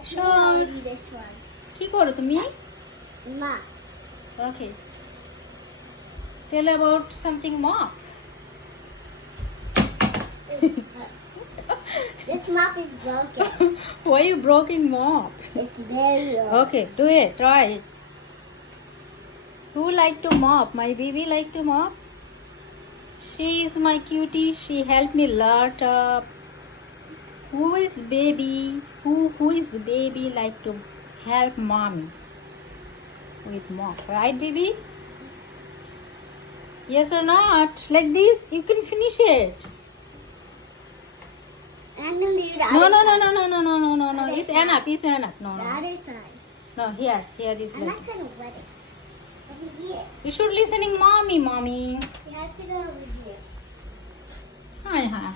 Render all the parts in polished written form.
Maybe this one. কি করো তুমি? Ma. Okay. Tell about something more. This mop is broken. Why you broken mop? It's very old. Okay, do it. Try it. Who like to mop? My baby like to mop. She is my cutie. She helped me lot up. Who is baby? Who is baby like to help mommy with mop? Right, baby? Yes or not? Like this, you can finish it. I'm gonna do the No, other no, no, side. no, no, no, no, no, no, no. Other It's side. enough. It's enough. No, The no, other side. no. Here is I'm like. not gonna wet it. Over here. You should listening, mommy, mommy. You have to go over here. Hi, hi.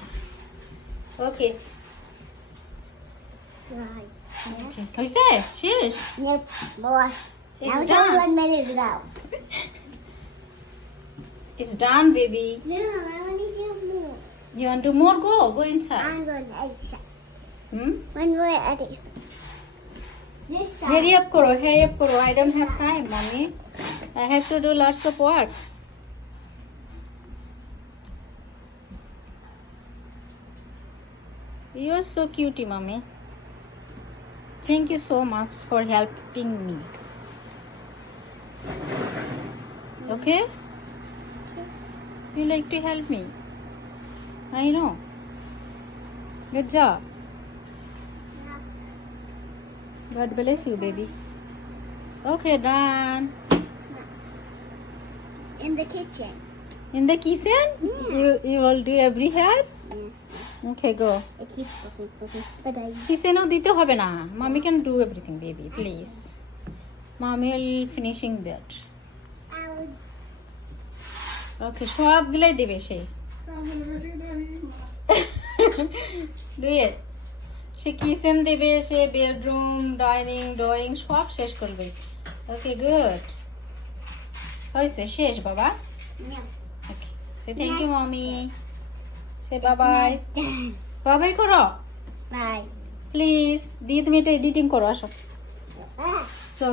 Okay. Slide. Okay. Who's that? Shish. Yep. More. It's Now it's done. only 1 minute to go. It's done, baby. No, I want to do more. You want to do more? Go. Go inside. I'm going to other side. Hmm? One more other side. This side. Hurry up, koro. Hurry up, koro. I don't have time, mommy. I have to do lots of work. You're so cutie, mommy. Thank you so much for helping me. Okay? You like to help me. I know. Good job. God bless you, baby. Okay, done. In the kitchen. In the kitchen? Yeah. You will do every help? Yeah. Okay, go. I keep looking. Bye-bye. Kitchen দিতে হবে না. Mommy can do everything, baby. Please. Mommy will finishing that. Okay, সবগুলাই দেবে সে। Do it. সে kitchen দেবে, সে bedroom, dining, drawing সব শেষ করবে। Okay, good. হয়েছে শেষ বাবা? No. ওকে। সে থ্যাংক ইউ মমি। সে বাবাই। Done. বাবাই করো। Bye. প্লিজ দিয়ে তুমি এটা এডিটিং করো আসো। Ah. চল